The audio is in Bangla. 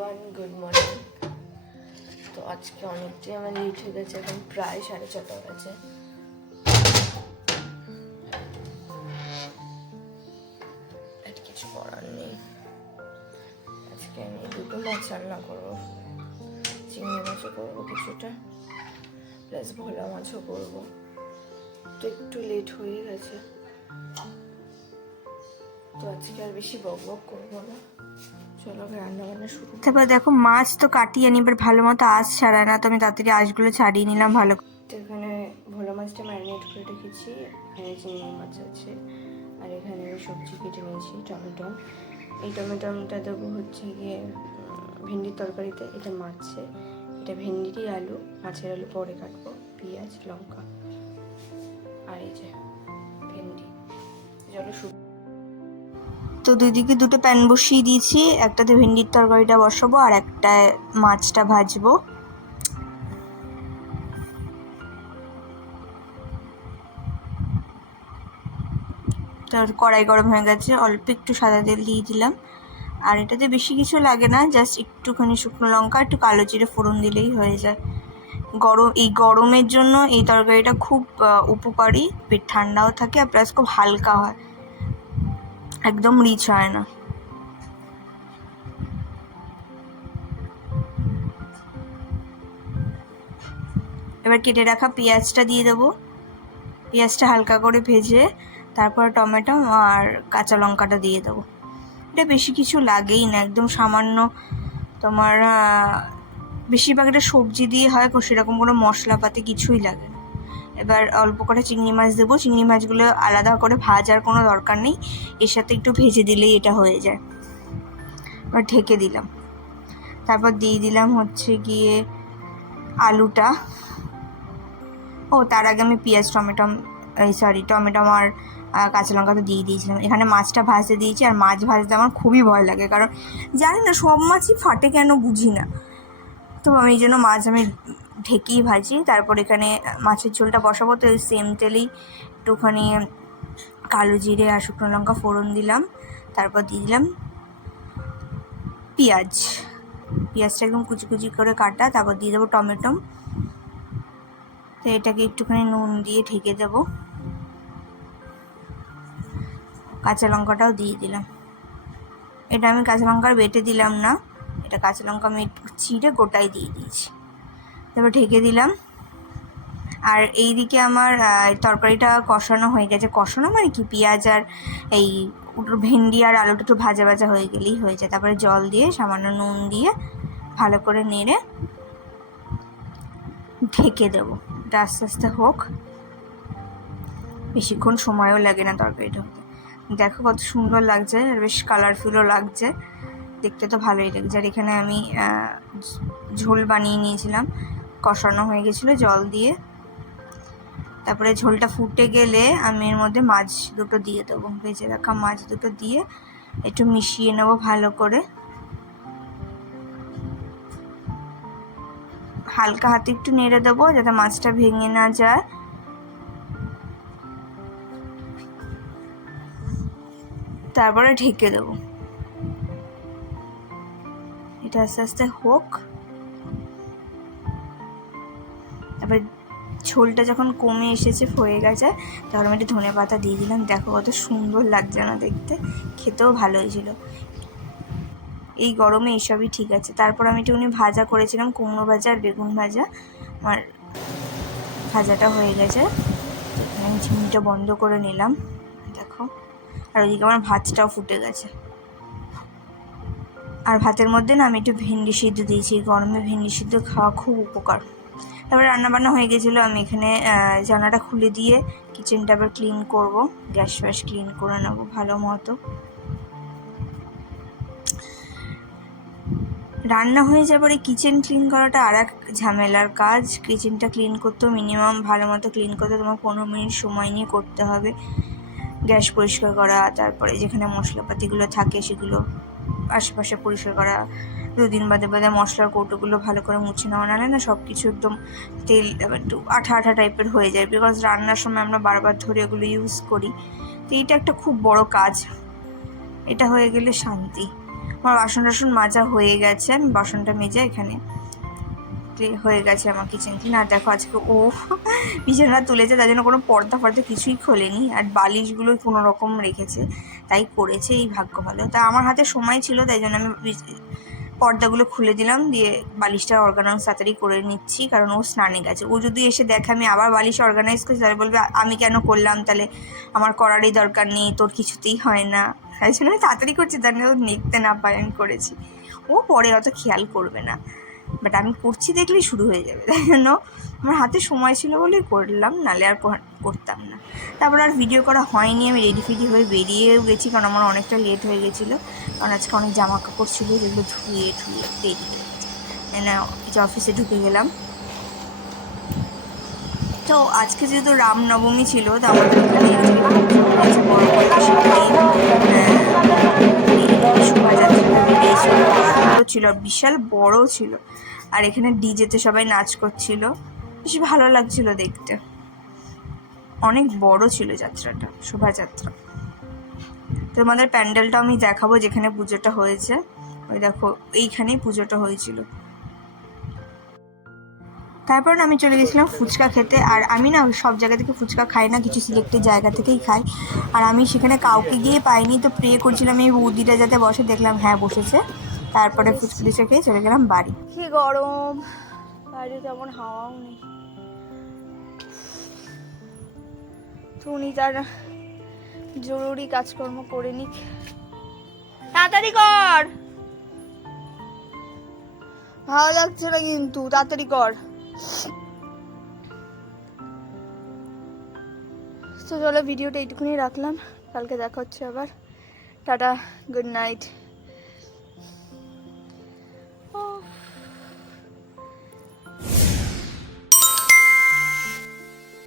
Everyone, good morning. তো আজকে অনেকটাই আমার লেট হয়ে গেছে, এখন প্রায় 6:30 গেছে। আর কিছু করার নেই। আজকে আমি দুটো মাছ রান্না করবো, চিংড়ি মাছও করবো কিছুটা, প্লাস ভোলা মাছও করবো। তো একটু লেট হয়ে গেছে, তো আজকে আর বেশি বক বক করবো না। চলো রান্না বান্না শুরু। তারপর দেখো মাছ তো কাটিয়ে নি, এবার ভালো মতো আঁশ ছাড়ায় না, তো আমি তাড়াতাড়ি আঁশগুলো ছাড়িয়ে নিলাম ভালো। তো এখানে ভোলা মাছটা ম্যারিনেট করে রেখেছি, এখানে চিংড়ি মাছ আছে, আর এখানে আমি সবজি কেটে নিয়েছি। টমেটো, এই টমেটোটা দেবো হচ্ছে গিয়ে ভেন্ডির তরকারিতে। এটা মাছে, এটা ভেন্ডিরই আলু, মাছের আলু পরে কাটবো। পেঁয়াজ, লঙ্কা, আর এই যে ভেন্ডি। চলো শুরু। তো দুই দিকে দুটো প্যান বসিয়ে দিয়েছি, একটাতে ভেন্ডির তরকারিটা বসাবো আর একটা মাছটা ভাজবো। তার কড়াই গরম হয়ে গেছে, অল্প একটু সাদা তেল দিয়ে দিলাম। আর এটাতে বেশি কিছু লাগে না, জাস্ট একটুখানি শুকনো লঙ্কা, একটু কালো জিরে ফোড়ন দিলেই হয়ে যায়। এই গরমের জন্য এই তরকারিটা খুব উপকারী, পেট ঠান্ডাও থাকে আর প্লাস খুব হালকা হয়, একদম রিচ হয় না। এবার কেটে রাখা পেঁয়াজটা দিয়ে দেবো। পেঁয়াজটা হালকা করে ভেজে তারপর টমেটো আর কাঁচা লঙ্কাটা দিয়ে দেবো। এটা বেশি কিছু লাগেই না, একদম সামান্য। তোমার বেশিরভাগ এটা সবজি দিয়ে হয়, সেরকম কোনো মশলাপাতি কিছুই লাগে না। এবার অল্প করে চিংড়ি মাছ দেবো। চিংড়ি মাছগুলো আলাদা করে ভাজার কোনো দরকার নেই, এর সাথে একটু ভেজে দিলেই এটা হয়ে যায়। এবার ঢেকে দিলাম, তারপর দিয়ে দিলাম হচ্ছে গিয়ে আলুটা। তার আগে আমি পেঁয়াজ টমেটো আর কাঁচা লঙ্কা তো দিয়ে দিয়েছিলাম। এখানে মাছটা ভাজতে দিয়েছি, আর মাছ ভাজতে আমার খুবই ভয় লাগে, কারণ জানি না সব মাছই ফাটে কেন, বুঝি না। তো আমি এই জন্য মাছ আমি ঢেকেই ভাজি। তারপর এখানে মাছের ঝোলটা বসাবো, তো সেম তেলেই একটুখানি কালো জিরে আর শুকনো লঙ্কা ফোড়ন দিলাম। তারপর দিয়ে দিলাম পেঁয়াজটা একদম কুচি কুচি করে কাটা। তারপর দিয়ে দেবো টমেটো। তো এটাকে একটুখানি নুন দিয়ে ঢেকে দেবো। কাঁচা লঙ্কাটাও দিয়ে দিলাম। এটা আমি কাঁচা লঙ্কার বেটে দিলাম না, এটা কাঁচা লঙ্কা আমি চিড়ে গোটাই দিয়ে দিয়েছি। তারপর ঢেকে দিলাম। আর এইদিকে আমার তরকারিটা কষানো হয়ে গেছে। কষানো মানে কি, পেঁয়াজ আর এই ভেন্ডি আর আলুটা একটু ভাজা ভাজা হয়ে গেলেই হয়ে যায়। তারপরে জল দিয়ে সামান্য নুন দিয়ে ভালো করে নেড়ে ঢেকে দেবো। এটা আস্তে আস্তে হোক, বেশিক্ষণ সময়ও লাগে না তরকারিটা হতে। দেখো কত সুন্দর লাগছে, আর বেশ কালারফুলও লাগছে, দেখতে তো ভালোই লাগছে। আর এখানে আমি ঝোল বানিয়ে নিয়েছিলাম, কষানো হয়ে গেছিলো জল দিয়ে। তারপরে ঝোলটা ফুটে গেলে আমি এর মধ্যে মাছ দুটো দিয়ে দেবো, ভেজে রাখা মাছ দুটো দিয়ে একটু মিশিয়ে নেবো ভালো করে। হালকা হাতে একটু নেড়ে দেবো যাতে মাছটা ভেঙে না যায়। তারপরে ঢেকে দেবো, এটা আস্তে আস্তে হোক। তারপরে ঝোলটা যখন কমে এসেছে, হয়ে গেছে, তখন আমি একটু ধনে পাতা দিয়ে দিলাম। দেখো কত সুন্দর লাগছে না দেখতে, খেতেও ভালো হয়েছিল। এই গরমে এইসবই ঠিক আছে। তারপর আমি একটুখানি ভাজা করেছিলাম, কুমড়ো ভাজা আর বেগুন ভাজা। আমার ভাজাটা হয়ে গেছে, এখানে আমি চিমনিটা বন্ধ করে নিলাম। দেখো, আর ওইদিকে আমার ভাতটাও ফুটে গেছে। আর ভাতের মধ্যে না আমি একটু ভেন্ডি সিদ্ধ দিয়েছি, গরমে ভেন্ডি সিদ্ধ খাওয়া খুব উপকার। তারপরে রান্নাবান্না হয়ে গেছিলো। আমি এখানে জানালাটা খুলে দিয়ে কিচেনটা আবার ক্লিন করব, গ্যাস ফ্যাস ক্লিন করে নেবো ভালো মতো। রান্না হয়ে যাওয়ার পরে কিচেন ক্লিন করাটা আর এক ঝামেলার কাজ। কিচেনটা ক্লিন করতেও মিনিমাম ভালো মতো ক্লিন করতে তোমার 15 মিনিট সময় নিয়ে করতে হবে। গ্যাস পরিষ্কার করা, তারপরে যেখানে মশলাপাতিগুলো থাকে সেগুলো আশেপাশে পরিষ্কার করা, 2 দিন বাদে বাদে মশলার কৌটোগুলো ভালো করে মুছে নেওয়া, নাহলে না সব কিছু একদম তেল একটু আঠা আঠা টাইপের হয়ে যায়, বিকজ রান্নার সময় আমরা বারবার ধরে ওগুলো ইউজ করি। তো এইটা একটা খুব বড় কাজ, এটা হয়ে গেলে শান্তি। আমার বাসন টাসন মাজা হয়ে গেছে, আমি বাসনটা মেজে এখানে হয়ে গেছে আমার কিচেন ক্লিন। আর দেখো আজকে ও বিছানা তুলেছে, তাই জন্য কোনো পর্দা ফর্দা কিছুই খোলেনি, আর বালিশগুলোই কোনো রকম রেখেছে, তাই করেছে, এই ভাগ্য ভালো। তা আমার হাতে সময় ছিল, তাই জন্য আমি পর্দাগুলো খুলে দিলাম, দিয়ে বালিশটা অর্গানাইজ তাড়াতাড়ি করে নিচ্ছি, কারণ ও স্নানে গেছে। ও যদি এসে দেখে আমি আবার বালিশ অর্গানাইজ করছি, তাহলে বলবে আমি কেন করলাম, তাহলে আমার করারই দরকার নেই, তোর কিছুতেই হয় না। তাই জন্য আমি তাড়াতাড়ি করছি, তাহলে ও দেখতে না পায় আমি করেছি। ও পরে অত খেয়াল করবে না, বাট আমি করছি দেখলেই শুরু হয়ে যাবে। তাই জন্য আমার হাতে সময় ছিল বলেই করলাম, নাহলে আর করতাম না। তারপর আর ভিডিও করা হয়নি, আমি রেডি ফেডি হয়ে বেরিয়েও গেছি, কারণ আমার অনেকটা লেট হয়ে গেছিলো, কারণ আজকে অনেক জামা কাপড় ছিল যেগুলো ধুয়ে দেরি হয়ে গেছে। অফিসে ঢুকে গেলাম। তো আজকে যেহেতু রামনবমী ছিল, তো আমাদের শোভাযাত্রা ছিল, বিশাল বড় ছিল, আর এখানে ডিজেতে সবাই নাচ করছিল, বেশ ভালো লাগছিল দেখতে, অনেক বড় ছিল যাত্রাটা, শোভাযাত্রা। তোমাদের প্যান্ডেলটা আমি দেখাবো যেখানে পুজোটা হয়েছে, ওই দেখো এইখানেই পুজোটা হয়েছিল। তারপর আমি চলে গেছিলাম ফুচকা খেতে, আর আমি না সব জায়গা থেকে ফুচকা খাই না, কিছু সিলেক্টেড জায়গা থেকেই খাই, আর আমি সেখানে কাউকে গিয়ে পাইনি, তো প্রে করছিলাম এই বৌদিটা যাতে বসে, দেখলাম হ্যাঁ বসেছে, তারপরে ফুচকা দিয়ে খেয়ে চলে গেলাম বাড়ি। কি গরম, বাইরে তেমন হাওয়াও নেই। উনি তার জরুরি কাজকর্ম করে নিক, তাড়াতাড়ি কর, ভালো লাগছে না কিন্তু, তাড়াতাড়ি কর। তো চলো ভিডিওটা এইটুকুনি রাখলাম, কালকে দেখা হচ্ছে আবার, টাটা, গুড নাইট।